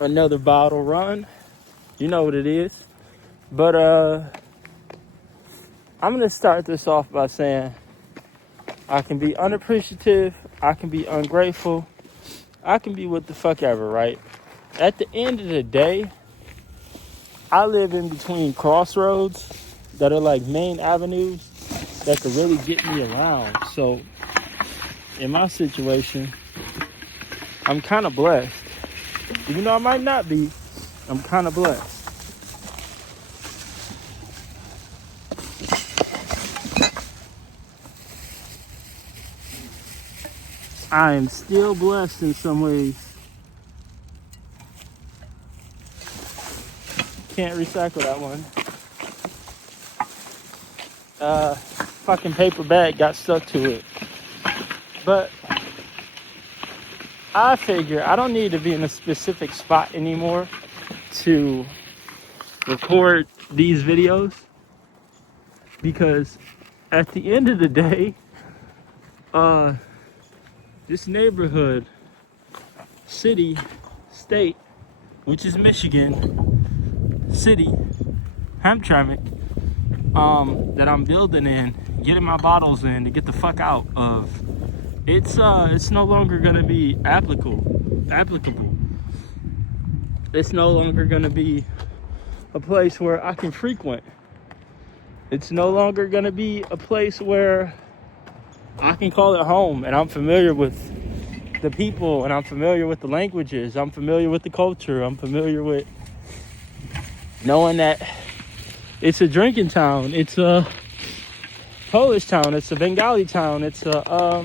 Another bottle run. You know what it is. But I'm gonna start this off by saying I can be unappreciative, I can be ungrateful, I can be what the fuck ever, right? At the end of the day, I live in between crossroads that are like main avenues that could really get me around. So in my situation, I'm kind of blessed. Even though I might not be, I'm kind of blessed. I am still blessed in some ways. Can't recycle that one. Fucking paper bag got stuck to it. But I figure I don't need to be in a specific spot anymore to record these videos, because at the end of the day, this neighborhood, city, state, which is Michigan City, Hamtramck, that I'm building in, getting my bottles in to get the fuck out of, it's no longer gonna be applicable. It's no longer gonna be a place where I can frequent. It's no longer gonna be a place where I can call it home, and I'm familiar with the people, and I'm familiar with the languages, I'm familiar with the culture, I'm familiar with knowing that it's a drinking town, it's a Polish town, it's a Bengali town, it's a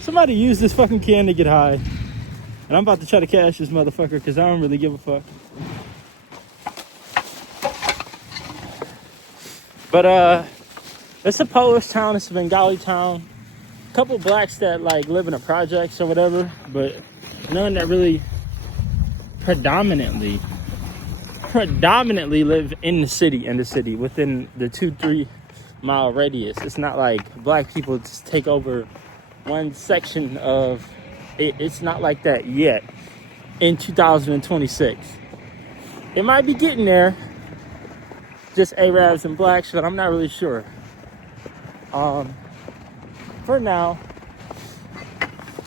somebody use this fucking can to get high, and I'm about to try to cash this motherfucker because I don't really give a fuck. But it's a Polish town, it's a Bengali town, a couple blacks that like live in the projects or whatever, but none that really predominantly live in the city within the 2-3 mile radius. It's not like black people just take over one section of it. It's not like that yet in 2026. It might be getting there, just Arabs and blacks, but I'm not really sure. For now,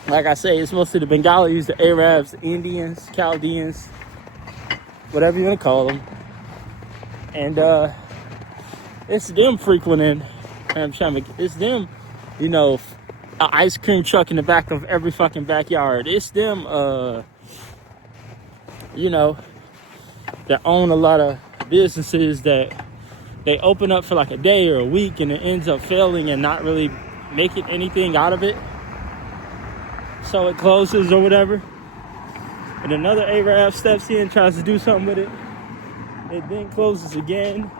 like I say, it's mostly the Bengalis, the Arabs, the Indians, Chaldeans, whatever you want to call them. And it's them frequenting Hamtramck. It's them, you know, an ice cream truck in the back of every fucking backyard. It's them, you know, that own a lot of businesses that they open up for like a day or a week and it ends up failing and not really making anything out of it. So it closes or whatever. And another Arab steps in, tries to do something with it. It then closes again.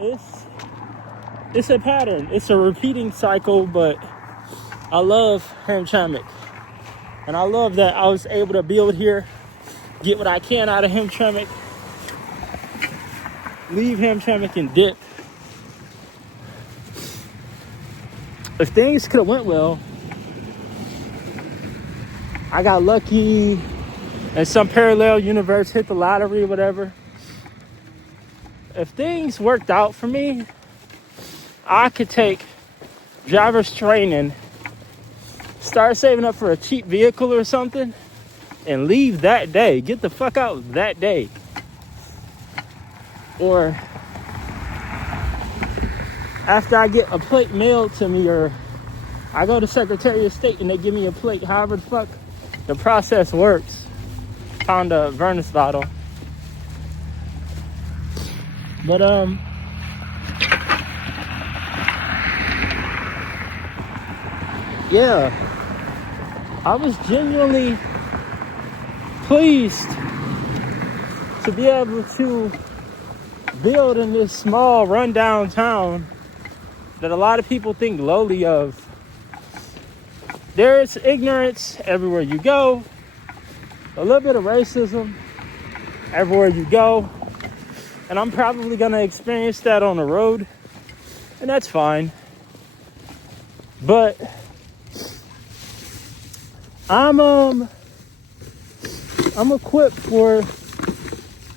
It's a pattern. It's a repeating cycle, but I love Hamtramck. And I love that I was able to build here, get what I can out of Hamtramck, leave Hamtramck and dip. If things could have went well, I got lucky in some parallel universe, hit the lottery, whatever. If things worked out for me, I could take driver's training, start saving up for a cheap vehicle or something, and leave that day. Get the fuck out that day. Or after I get a plate mailed to me, or I go to Secretary of State and they give me a plate, however the fuck the process works. Found a Vernus bottle. But yeah, I was genuinely pleased to be able to build in this small rundown town that a lot of people think lowly of. There's ignorance everywhere you go, a little bit of racism everywhere you go, and I'm probably gonna experience that on the road, and that's fine. But I'm equipped for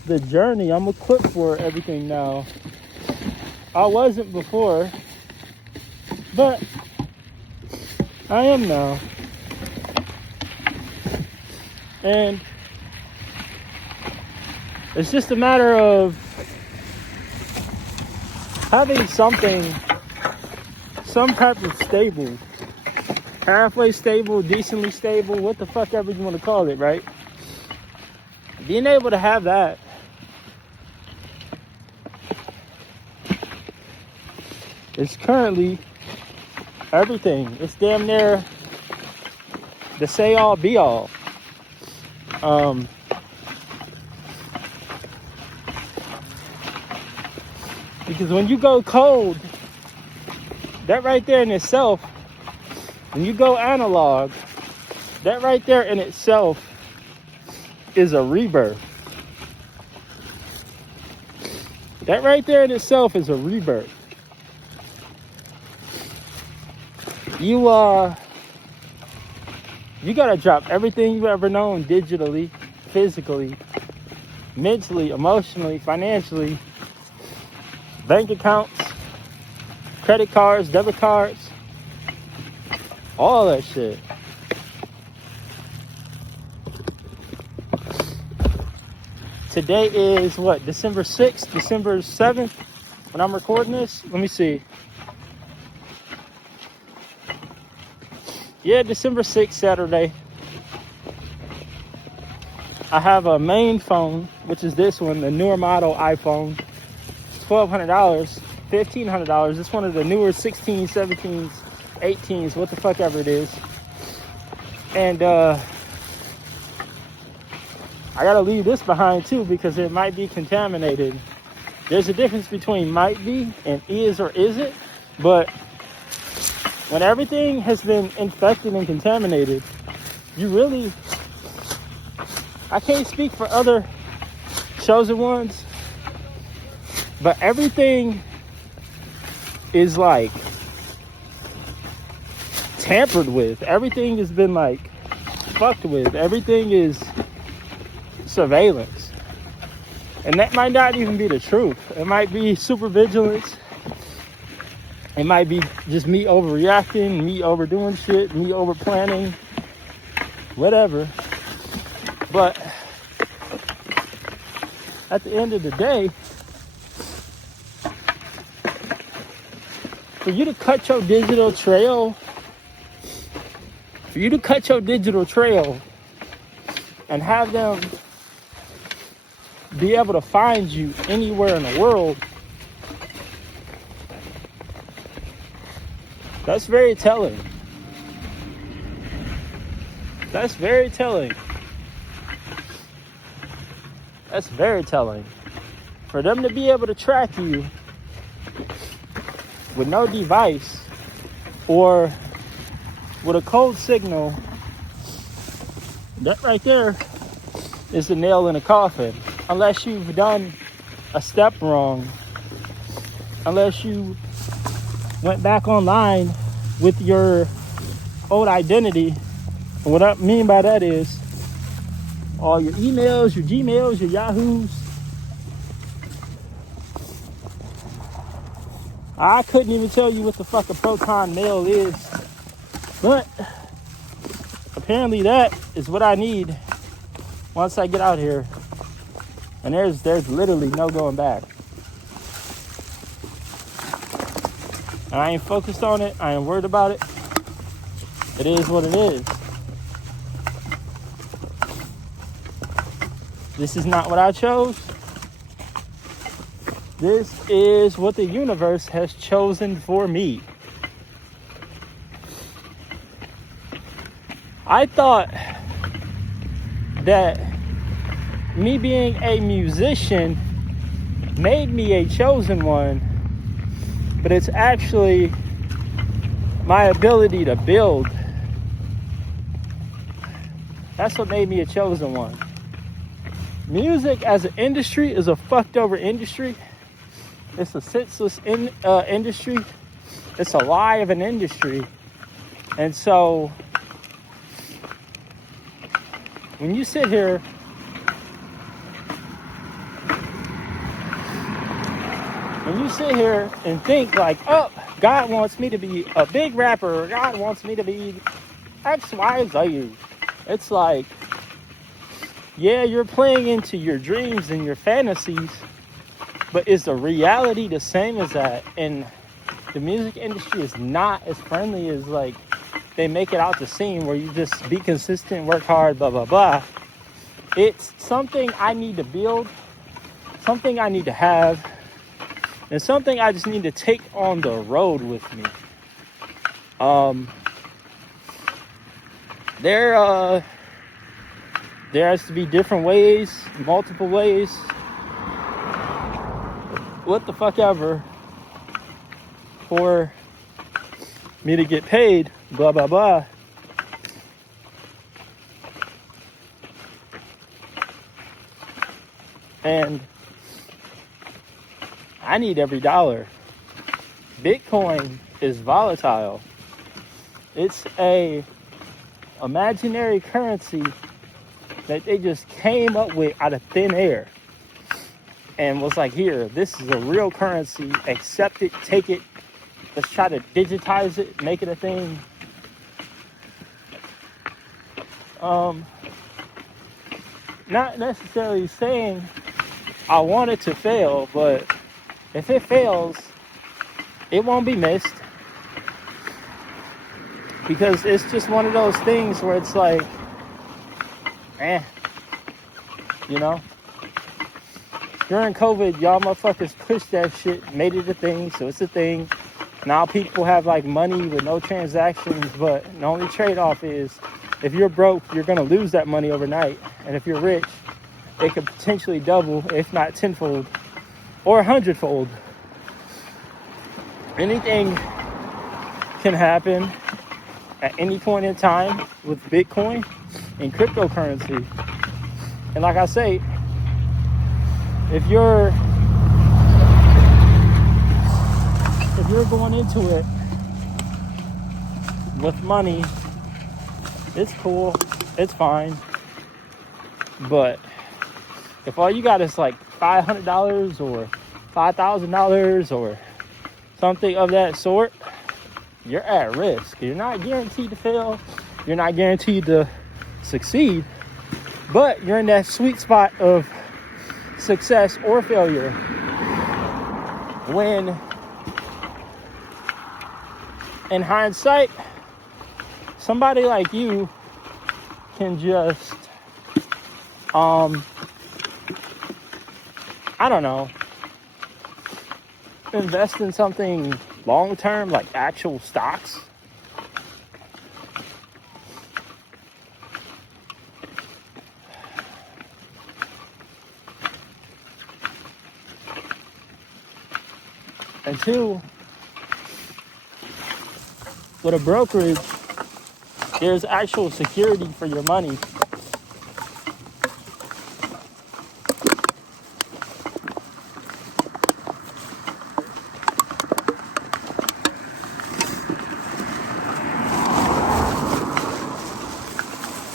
the journey. I'm equipped for everything now. I wasn't before, but I am now. And it's just a matter of having something, some type of stable, halfway stable, decently stable, what the fuck ever you want to call it, right? Being able to have that is currently everything. It's damn near the say all be all. Because when you go cold, that right there in itself, when you go analog, that right there in itself is a rebirth. That right there in itself is a rebirth. You gotta drop everything you've ever known digitally, physically, mentally, emotionally, financially, bank accounts, credit cards, debit cards, all that shit. Today is what, December 6th, December 7th, when I'm recording this? Let me see. Yeah, December 6th, Saturday. I have a main phone, which is this one, the newer model iPhone. $1,200, $1,500. It's one of the newer 16s, 17s, 18s, what the fuck ever it is. And I gotta leave this behind too because it might be contaminated. There's a difference between might be and is or isn't, but when everything has been infected and contaminated, you really, I can't speak for other chosen ones, but everything is like tampered with. Everything has been like fucked with. Everything is surveillance. And that might not even be the truth. It might be super vigilance. It might be just me overreacting, me overdoing shit, me over planning, whatever. But at the end of the day, for you to cut your digital trail, and have them be able to find you anywhere in the world, that's very telling. That's very telling. That's very telling. For them to be able to track you with no device or with a code signal, that right there is the nail in the coffin. Unless you've done a step wrong, unless you went back online with your old identity. And what I mean by that is all your emails, your Gmails, your Yahoos. I couldn't even tell you what the fuck a Proton Mail is, but apparently that is what I need once I get out here. And there's literally no going back. And I ain't focused on it. I ain't worried about it. It is what it is. This is not what I chose. This is what the universe has chosen for me. I thought that me being a musician made me a chosen one, but it's actually my ability to build. That's what made me a chosen one. Music as an industry is a fucked over industry. It's a senseless industry. It's a lie of an industry. And so when you sit here and think like, oh, God wants me to be a big rapper, or God wants me to be X, Y, Z. It's like, yeah, you're playing into your dreams and your fantasies, but is the reality the same as that? And the music industry is not as friendly as like they make it out to seem, where you just be consistent, work hard, blah, blah, blah. It's something I need to build, something I need to have, and something I just need to take on the road with me. There has to be different ways, multiple ways, what the fuck ever, for me to get paid, blah, blah, blah. And I need every dollar. Bitcoin is volatile. It's a imaginary currency that they just came up with out of thin air and was like, here, this is a real currency, accept it, take it, let's try to digitize it, make it a thing. Not necessarily saying I want it to fail, but if it fails, it won't be missed, because it's just one of those things where it's like, you know, during COVID, y'all motherfuckers pushed that shit, made it a thing, so it's a thing. Now people have like money with no transactions, but the only trade-off is if you're broke, you're gonna lose that money overnight, and if you're rich, it could potentially double, if not tenfold or 100-fold. Anything can happen at any point in time with Bitcoin and cryptocurrency. And like I say, if you're going into it with money, it's cool, it's fine. But if all you got is like $500 or $5,000 or something of that sort, you're at risk. You're not guaranteed to fail. You're not guaranteed to succeed. But you're in that sweet spot of success or failure when, in hindsight, somebody like you can just, I don't know, invest in something long-term, like actual stocks. And two, with a brokerage, there's actual security for your money.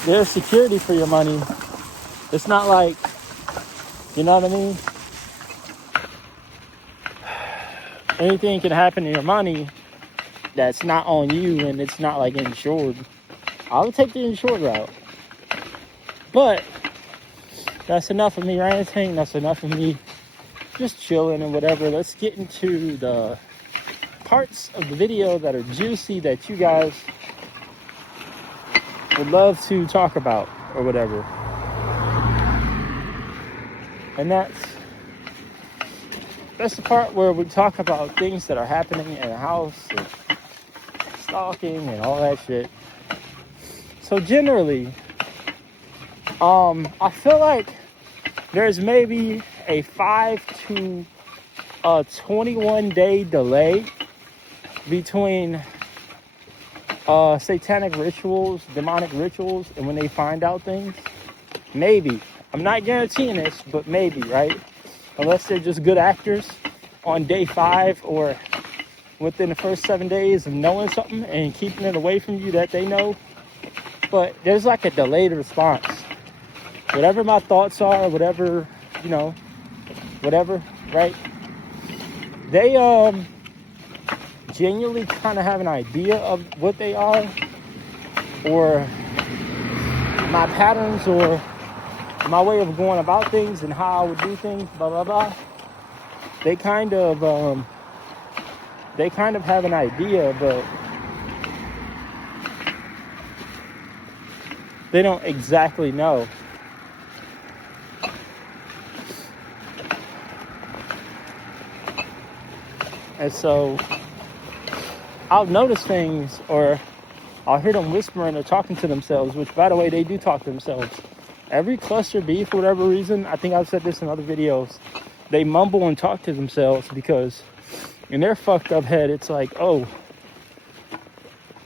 There's security for your money. It's not like, you know what I mean? Anything can happen to your money that's not on you, and it's not like insured. I would take the insured route. But that's enough of me ranting. That's enough of me just chilling and whatever. Let's get into the parts of the video that are juicy, that you guys would love to talk about or whatever. And that's the part where we talk about things that are happening in the house, and stalking and all that shit. So generally, I feel like there's maybe a 5 to 21 day delay between satanic rituals, demonic rituals, and when they find out things. Maybe. I'm not guaranteeing this, but maybe, right? Unless they're just good actors on day 5 or within the first 7 days of knowing something and keeping it away from you that they know. But there's like a delayed response. whatever my thoughts are, whatever, whatever, right? They genuinely kind of have an idea of what they are, or my patterns, or my way of going about things and how I would do things, blah blah blah. They kind of have an idea, but they don't exactly know. And so I'll notice things, or I'll hear them whispering or talking to themselves, which, by the way, they do talk to themselves. Every cluster B, for whatever reason, I think I've said this in other videos, they mumble and talk to themselves because in their fucked up head, it's like, oh,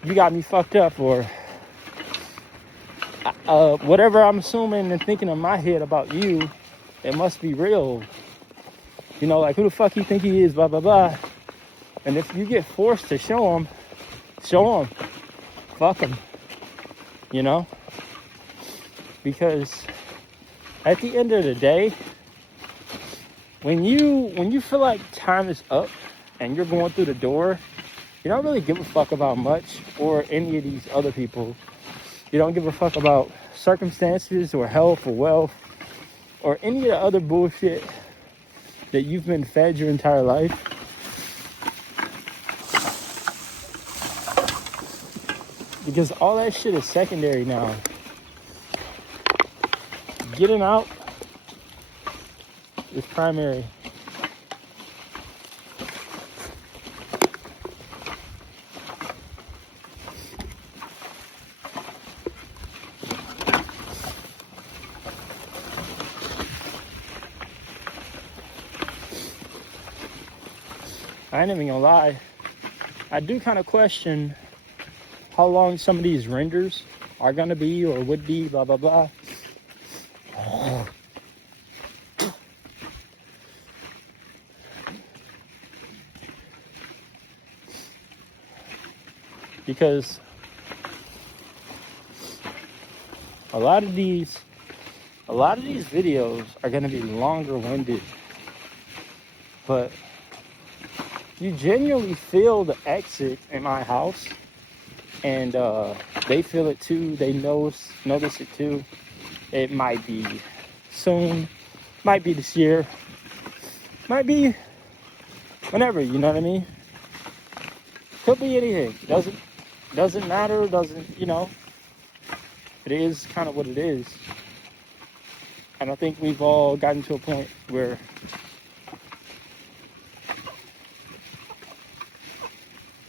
you got me fucked up, or whatever I'm assuming and thinking in my head about you, it must be real. Like, who the fuck you think he is, blah, blah, blah. And if you get forced to show him. Fuck him. Because at the end of the day, when you feel like time is up and you're going through the door, you don't really give a fuck about much or any of these other people. You don't give a fuck about circumstances or health or wealth or any of the other bullshit that you've been fed your entire life. Because all that shit is secondary now. Getting out is primary. I ain't even gonna lie. I do kind of question how long some of these renders are gonna be or would be, blah, blah, blah. Because a lot of these videos are gonna be longer winded, but you genuinely feel the exit in my house, and they feel it too. They notice it too. It might be soon, might be this year, might be whenever. You know what I mean? Could be anything. Doesn't matter. It is kind of what it is. And I think we've all gotten to a point where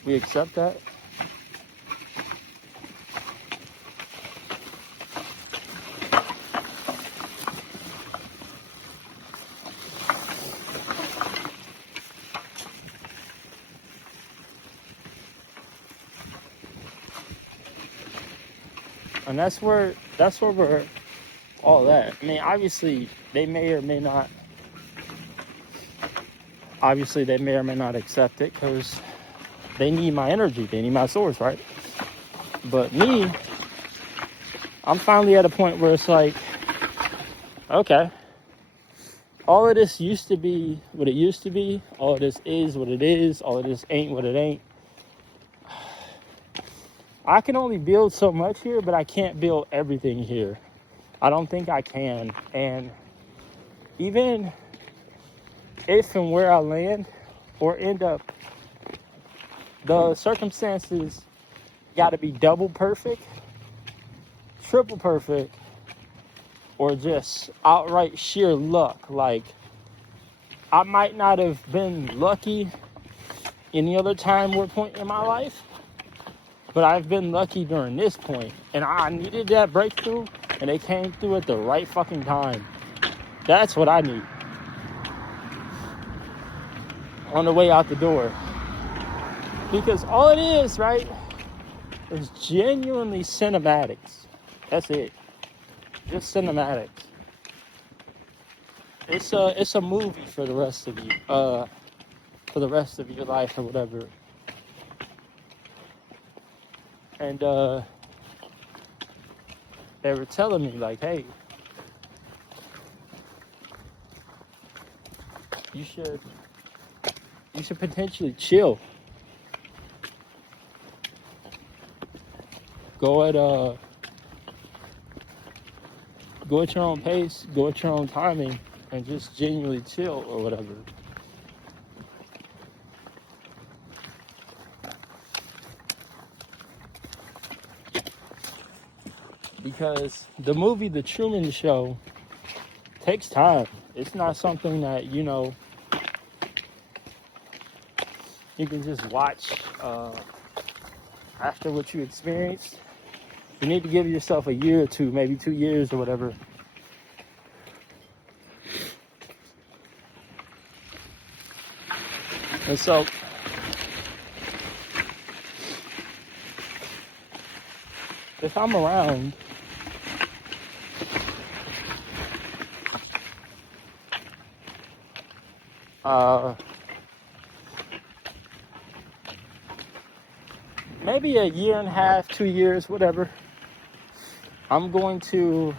we accept that. And that's where we're all at. I mean, obviously they may or may not accept it because they need my energy, they need my source, right? But me, I'm finally at a point where it's like, okay, all of this used to be what it used to be, all of this is what it is, all of this ain't what it ain't. I can only build so much here, but I can't build everything here. I don't think I can. And even if and where I land or end up, the circumstances got to be double perfect, triple perfect, or just outright sheer luck. Like, I might not have been lucky any other time or point in my life, but I've been lucky during this point, and I needed that breakthrough, and they came through at the right fucking time. That's what I need. On the way out the door. Because all it is, right, is genuinely cinematics. That's it. Just cinematics. It's a movie for the rest of you. For the rest of your life or whatever. And they were telling me, like, hey, you should potentially chill. Go at your own pace, go at your own timing, and just genuinely chill or whatever. Because the movie The Truman Show takes time. It's not something that, you know, you can just watch after what you experienced. You need to give yourself a year or two, maybe 2 years or whatever. And so, if I'm around, maybe a year and a half, 2 years, whatever, I'm going to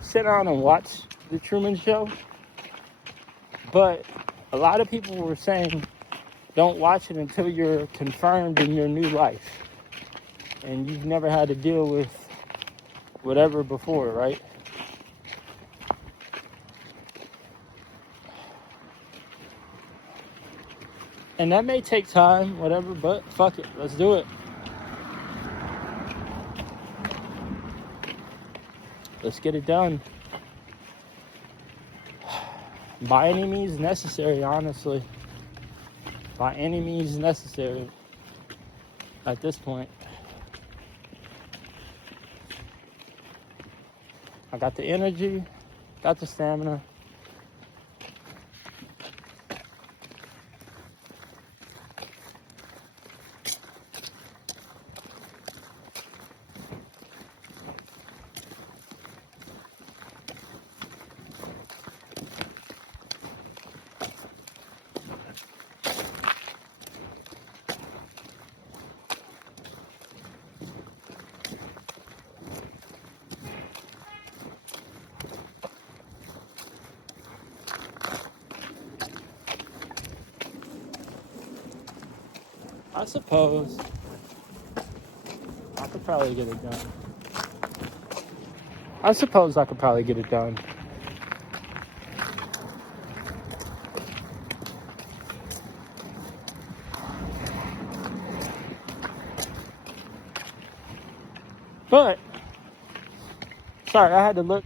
sit down and watch The Truman Show. But a lot of people were saying, don't watch it until you're confirmed in your new life. And you've never had to deal with whatever before, right? And that may take time, whatever, but fuck it, let's do it. Let's get it done. By any means necessary, honestly. By any means necessary at this point. I got the energy, got the stamina. I suppose I could probably get it done. But, sorry, I had to look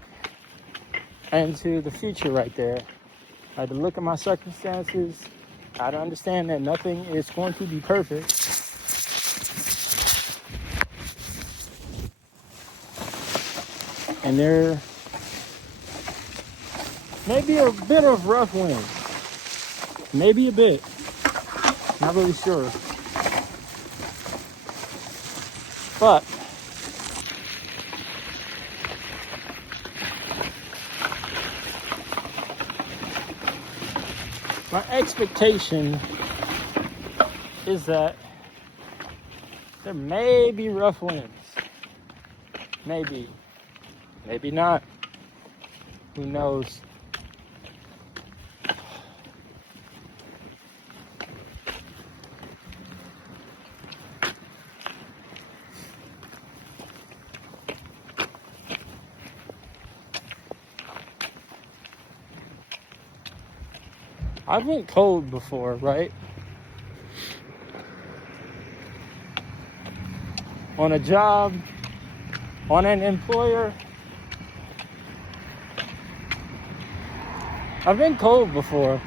into the future right there. I had to look at my circumstances. I had to understand that nothing is going to be perfect. And there may be a bit of rough winds. Maybe a bit. Not really sure. But my expectation is that there may be rough winds. Maybe. Maybe not. Who knows? I've went cold before, right? On a job, on an employer. I've been cold before.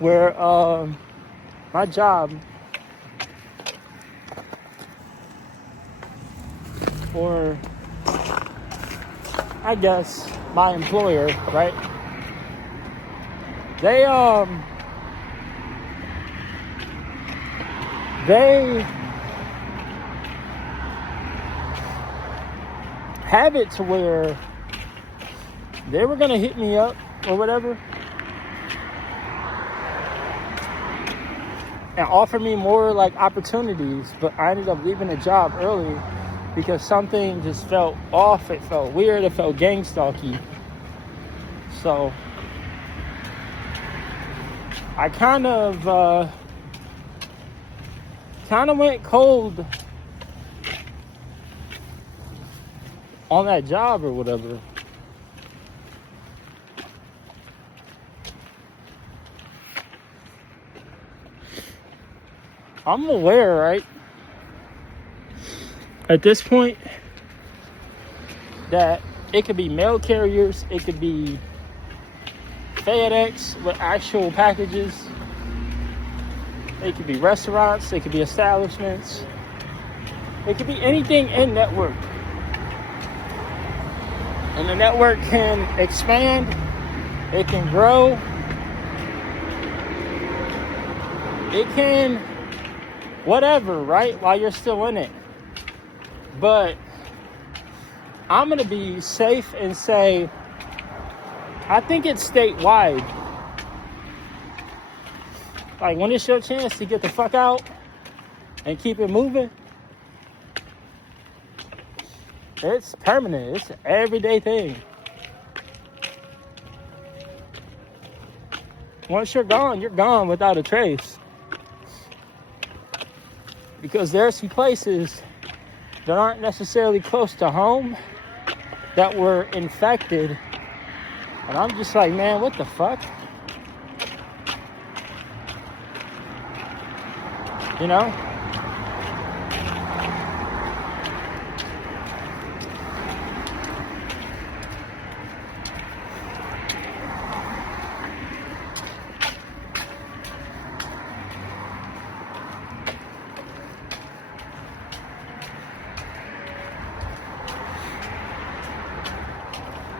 where my job, or I guess my employer, right? They have it to where they were gonna hit me up or whatever and offer me more like opportunities, but I ended up leaving the job early because something just felt off. It felt weird. It felt gang stalky. So I kind of went cold on that job or whatever. I'm aware, right, at this point, that it could be mail carriers, it could be FedEx with actual packages, it could be restaurants, it could be establishments, it could be anything in network. And the network can expand, it can grow, it can whatever, right, while you're still in it. But I'm going to be safe and say, I think it's statewide. Like, when it's your chance to get the fuck out and keep it moving, it's permanent. It's an everyday thing. Once you're gone without a trace. Because there are some places that aren't necessarily close to home that were infected. And I'm just like, man, what the fuck? You know?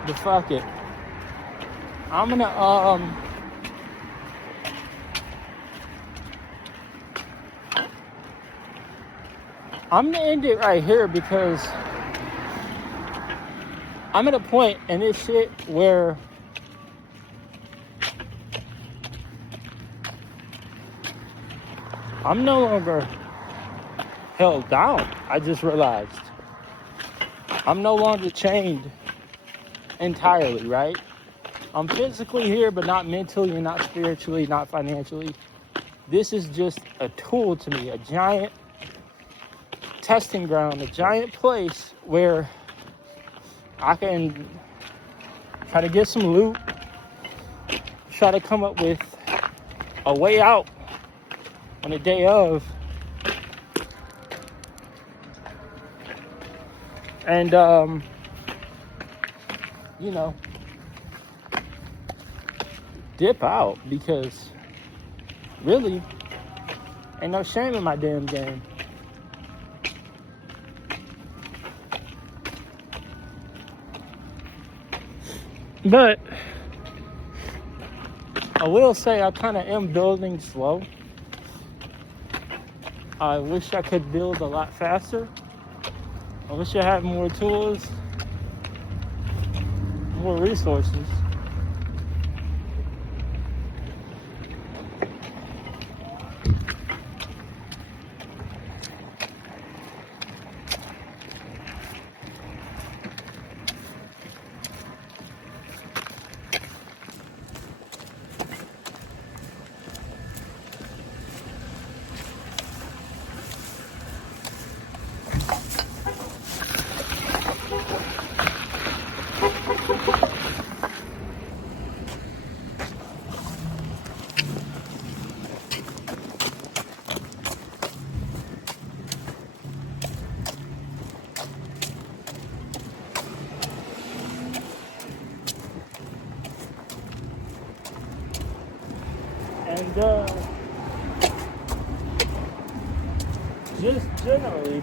But fuck it. I'm gonna end it right here because I'm at a point in this shit where I'm no longer held down. I just realized I'm no longer chained entirely, right? I'm physically here, but not mentally, and not spiritually, not financially. This is just a tool to me, a giant testing ground, a giant place where I can try to get some loot, try to come up with a way out on the day of, and you know, dip out, because really ain't no shame in my damn game. But I will say I kind of am building slow. I wish I could build a lot faster. I wish I had more tools, more resources. And just generally,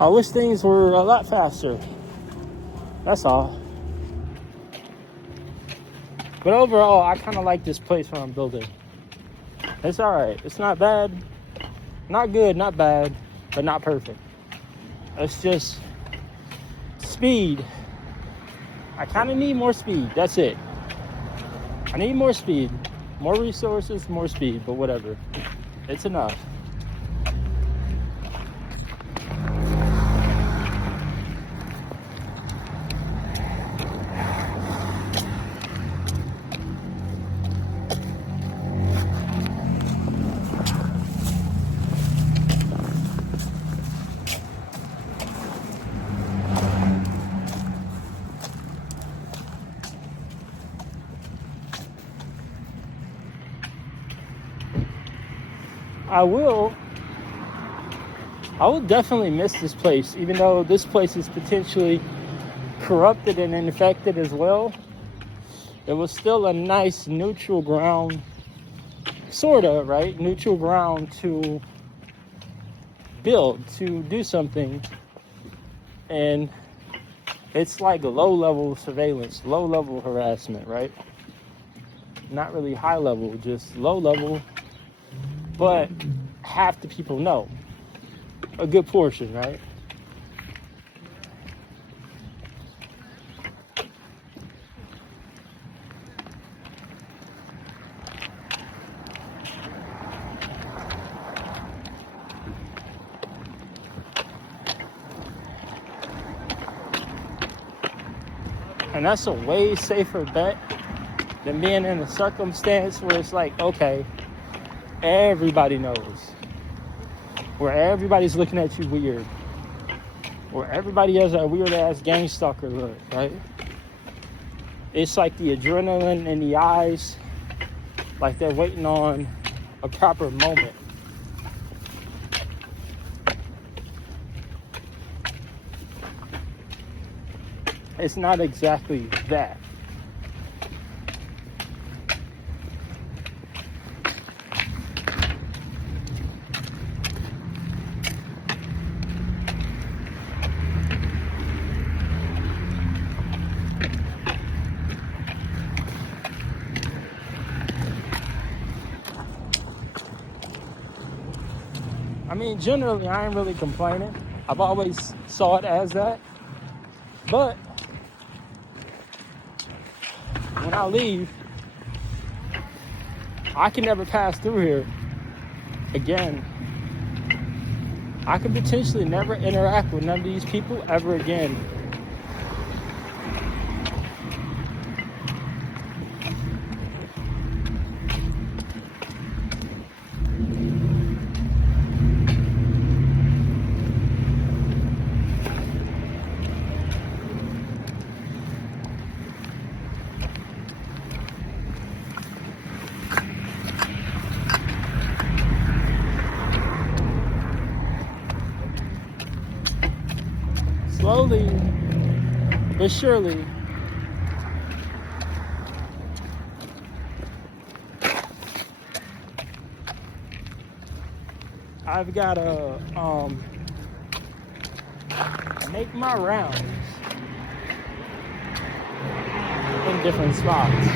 I wish things were a lot faster. That's all. But overall, I kind of like this place where I'm building. It's all right. It's not bad, not good, not bad, but not perfect. It's just speed. I kind of need more speed. That's it. I need more speed, more resources, more speed, but whatever. It's enough. I will definitely miss this place, even though this place is potentially corrupted and infected as well. It was still a nice neutral ground, sorta, right? Neutral ground to build, to do something. And it's like low-level surveillance, low-level harassment, right? Not really high-level, just low-level. But half the people know. A good portion, right? And that's a way safer bet than being in a circumstance where it's like, okay, everybody knows. Where everybody's looking at you weird. Where everybody has that weird ass gang stalker look, right? It's like the adrenaline in the eyes, like they're waiting on a proper moment. It's not exactly that. I mean, generally, I ain't really complaining. I've always saw it as that. But when I leave, I can never pass through here again. I could potentially never interact with none of these people ever again. Slowly but surely, I've got to make my rounds in different spots.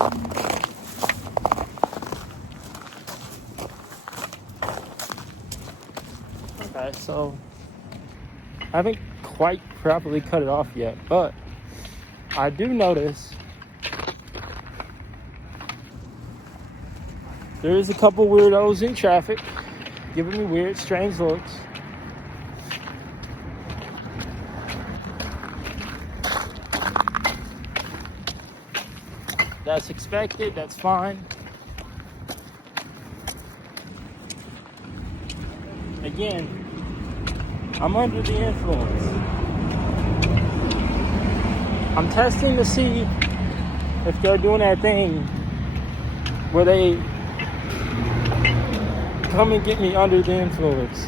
Okay, so I haven't quite properly cut it off yet, but I do notice there is a couple weirdos in traffic giving me weird, strange looks. That's expected, that's fine. Again, I'm under the influence. I'm testing to see if they're doing that thing where they come and get me under the influence.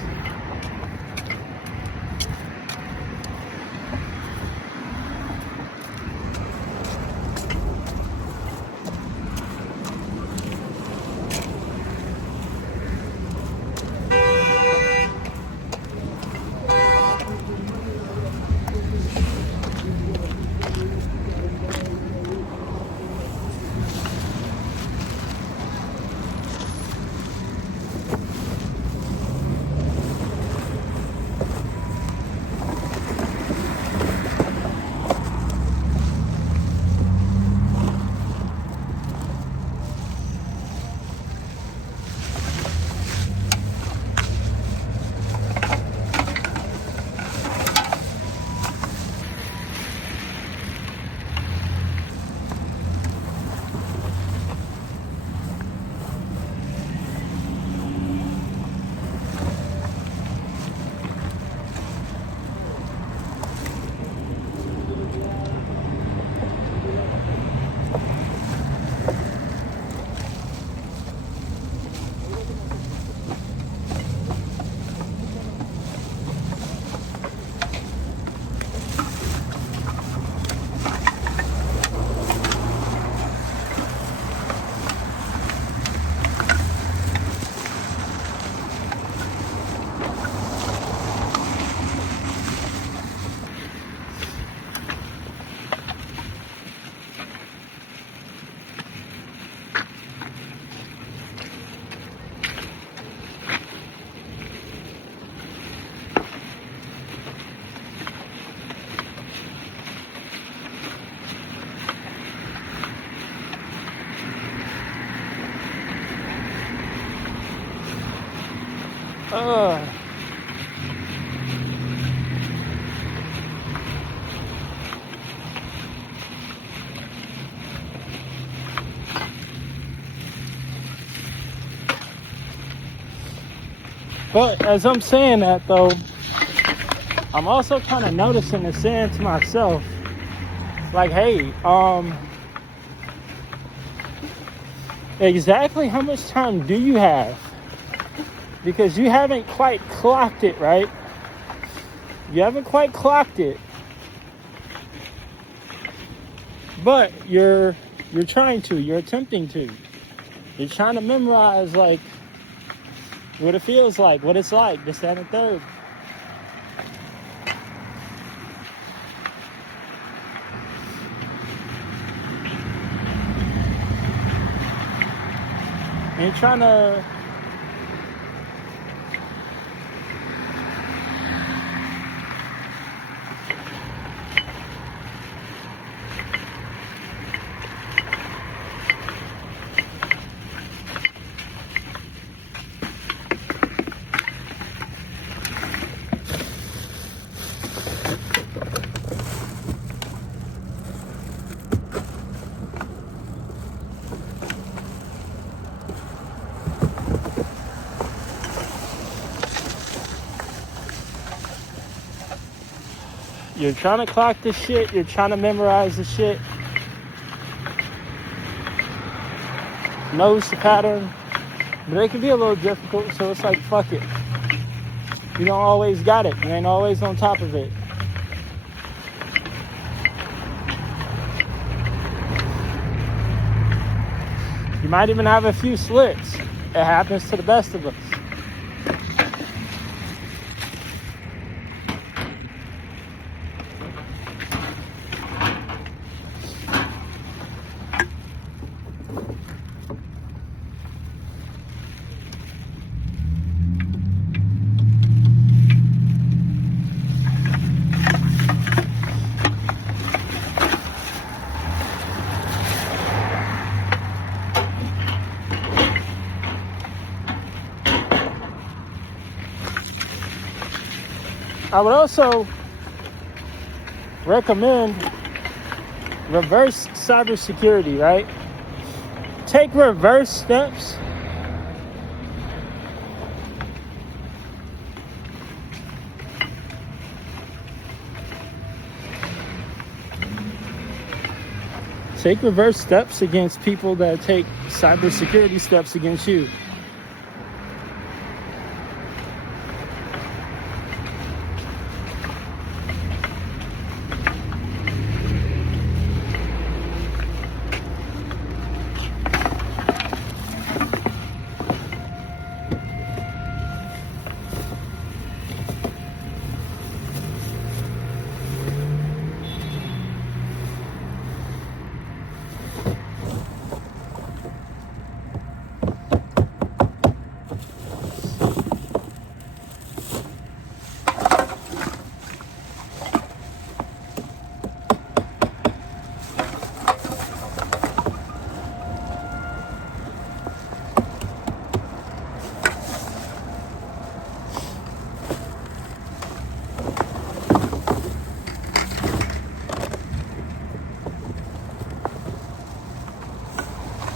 But as I'm saying that though, I'm also kind of noticing and saying to myself, like, hey, exactly how much time do you have? Because you haven't quite clocked it, right? You haven't quite clocked it. But you're trying to, you're attempting to. You're trying to memorize, like, what it feels like, what it's like, this, that, and the third. And you're trying to clock this shit, you're trying to memorize the shit, knows the pattern, but it can be a little difficult, so it's like, fuck it. You don't always got it, you ain't always on top of it. You might even have a few slips. It happens to the best of us. I would also recommend reverse cybersecurity, right? Take reverse steps against people that take cybersecurity steps against you.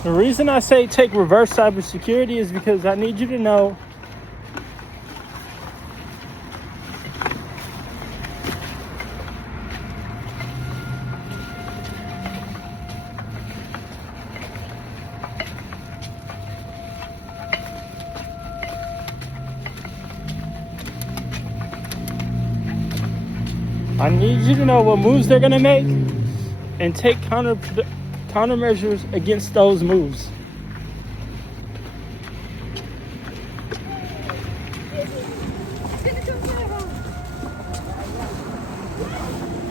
The reason I say take reverse cybersecurity is because I need you to know what moves they're gonna make and take countermeasures against those moves.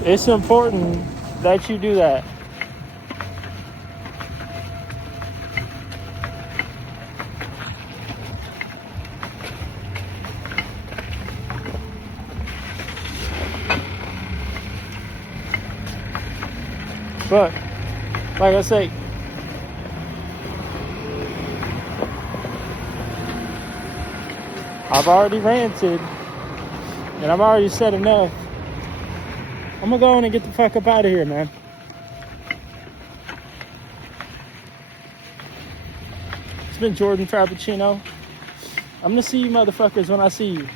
It's important that you do that. But, like I say, I've already ranted, and I've already said enough. I'm gonna go on and get the fuck up out of here, man. It's been Jordan Frappuccino. I'm gonna see you motherfuckers when I see you.